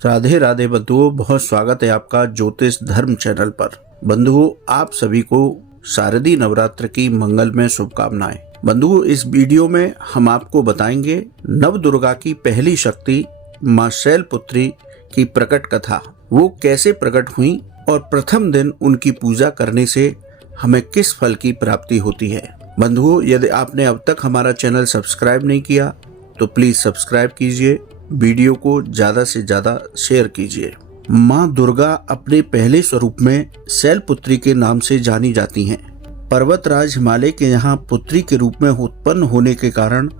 राधे राधे बंधुओं, बहुत स्वागत है आपका ज्योतिष धर्म चैनल पर। बंधुओं, आप सभी को शारदीय नवरात्र की मंगलमय शुभकामनाएं। बंधुओं, इस वीडियो में हम आपको बताएंगे नव दुर्गा की पहली शक्ति मां शैलपुत्री की प्रकट कथा। वो कैसे प्रकट हुई और प्रथम दिन उनकी पूजा करने से हमें किस फल की प्राप्ति होती है। बंधुओं, यदि आपने अब तक हमारा चैनल सब्सक्राइब नहीं किया तो प्लीज सब्सक्राइब कीजिए, वीडियो को ज्यादा से ज्यादा शेयर कीजिए। माँ दुर्गा अपने पहले स्वरूप में शैलपुत्री के नाम से जानी जाती हैं। पर्वतराज हिमालय के यहाँ पुत्री के रूप में उत्पन्न होने के कारण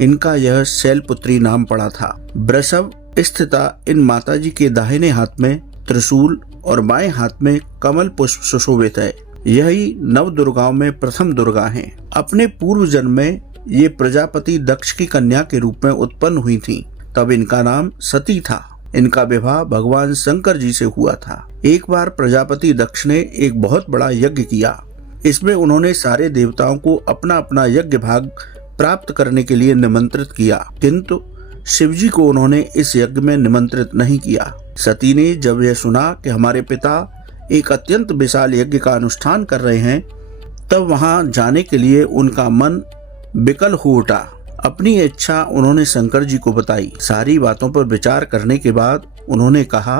इनका यह शैलपुत्री नाम पड़ा था। वृषभ स्थिता इन माताजी के दाहिने हाथ में त्रिशूल और बाएं हाथ में कमल पुष्प सुशोभित है। यही नव दुर्गाओं में प्रथम दुर्गा हैं। अपने पूर्व जन्म में ये प्रजापति दक्ष की कन्या के रूप में उत्पन्न हुई थीं। तब इनका नाम सती था। इनका विवाह भगवान शंकर जी से हुआ था। एक बार प्रजापति दक्ष ने एक बहुत बड़ा यज्ञ किया। इसमें उन्होंने सारे देवताओं को अपना अपना यज्ञ भाग प्राप्त करने के लिए निमंत्रित किया, किंतु शिवजी को उन्होंने इस यज्ञ में निमंत्रित नहीं किया। सती ने जब यह सुना कि हमारे पिता एक अत्यंत विशाल यज्ञ का अनुष्ठान कर रहे हैं, तब वहां जाने के लिए उनका मन विकल हो उठा। अपनी इच्छा उन्होंने शंकर जी को बताई। सारी बातों पर विचार करने के बाद उन्होंने कहा,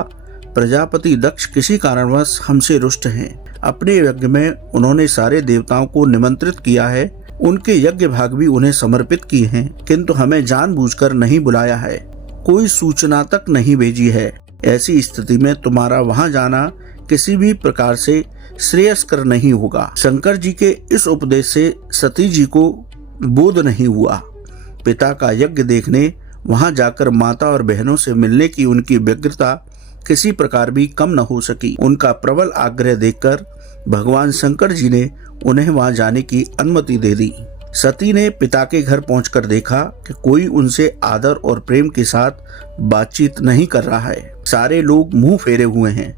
प्रजापति दक्ष किसी कारणवश हमसे रुष्ट हैं। अपने यज्ञ में उन्होंने सारे देवताओं को निमंत्रित किया है, उनके यज्ञ भाग भी उन्हें समर्पित किए हैं, किंतु हमें जानबूझकर नहीं बुलाया है, कोई सूचना तक नहीं भेजी है। ऐसी स्थिति में तुम्हारा वहां जाना किसी भी प्रकार से श्रेयस्कर नहीं होगा। शंकर जी के इस उपदेश से सती जी को बोध नहीं हुआ। पिता का यज्ञ देखने वहां जाकर माता और बहनों से मिलने की उनकी व्यग्रता किसी प्रकार भी कम न हो सकी। उनका प्रबल आग्रह देखकर भगवान शंकर जी ने उन्हें वहां जाने की अनुमति दे दी। सती ने पिता के घर पहुंचकर देखा कि कोई उनसे आदर और प्रेम के साथ बातचीत नहीं कर रहा है। सारे लोग मुंह फेरे हुए हैं।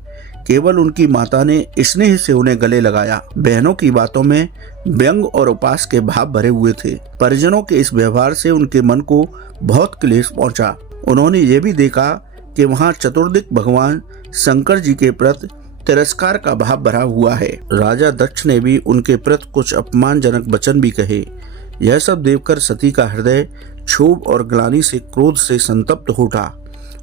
केवल उनकी माता ने स्नेह से उन्हें गले लगाया। बहनों की बातों में व्यंग और उपास के भाव भरे हुए थे। परिजनों के इस व्यवहार से उनके मन को बहुत क्लेश पहुंचा। उन्होंने ये भी देखा कि वहां चतुर्दिक भगवान शंकर जी के प्रति तिरस्कार का भाव भरा हुआ है। राजा दक्ष ने भी उनके प्रति कुछ अपमानजनक वचन भी कहे। यह सब देखकर सती का हृदय क्षोभ और ग्लानि से क्रोध से संतप्त हो उठा।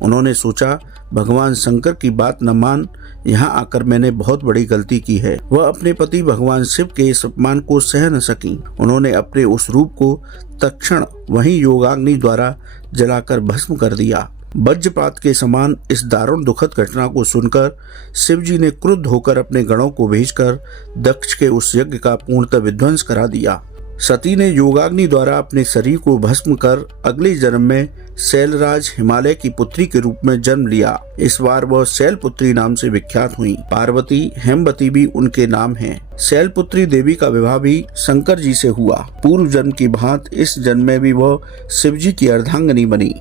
उन्होंने सोचा, भगवान शंकर की बात न मान यहाँ आकर मैंने बहुत बड़ी गलती की है। वह अपने पति भगवान शिव के इस अपमान को सह न सकी। उन्होंने अपने उस रूप को तत्क्षण वहीं योगाग्नि द्वारा जलाकर भस्म कर दिया। वज्रपात के समान इस दारुण दुखद घटना को सुनकर शिव जी ने क्रुद्ध होकर अपने गणों को भेजकर दक्ष के उस यज्ञ का पूर्णतः विध्वंस करा दिया। सती ने योगाग्नि द्वारा अपने शरीर को भस्म कर अगले जन्म में शैलराज हिमालय की पुत्री के रूप में जन्म लिया। इस बार वह शैलपुत्री नाम से विख्यात हुई। पार्वती, हेमवती भी उनके नाम हैं। शैलपुत्री देवी का विवाह भी शंकर जी से हुआ। पूर्व जन्म की भांति इस जन्म में भी वह शिव जी की अर्धांगिनी बनी।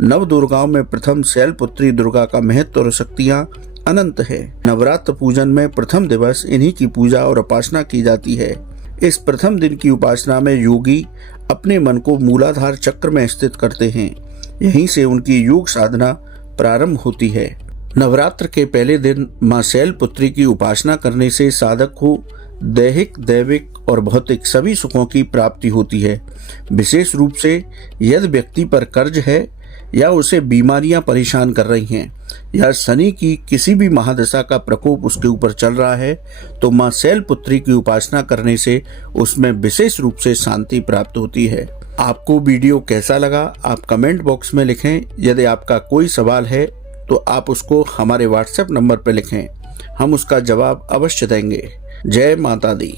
नव दुर्गाओं में प्रथम शैलपुत्री दुर्गा का महत्व और शक्तियाँ अनंत है। नवरात्र पूजन में प्रथम दिवस इन्हीं की पूजा और उपासना की जाती है। इस प्रथम दिन की उपासना में योगी अपने मन को मूलाधार चक्र में स्थित करते हैं। यहीं से उनकी योग साधना प्रारंभ होती है। नवरात्र के पहले दिन मां शैलपुत्री की उपासना करने से साधक को दैहिक, दैविक और भौतिक सभी सुखों की प्राप्ति होती है। विशेष रूप से यदि व्यक्ति पर कर्ज है या उसे बीमारियां परेशान कर रही हैं या शनि की किसी भी महादशा का प्रकोप उसके ऊपर चल रहा है, तो मां शैलपुत्री की उपासना करने से उसमें विशेष रूप से शांति प्राप्त होती है। आपको वीडियो कैसा लगा आप कमेंट बॉक्स में लिखें। यदि आपका कोई सवाल है तो आप उसको हमारे व्हाट्सएप नंबर पर लिखें, हम उसका जवाब अवश्य देंगे। जय माता दी।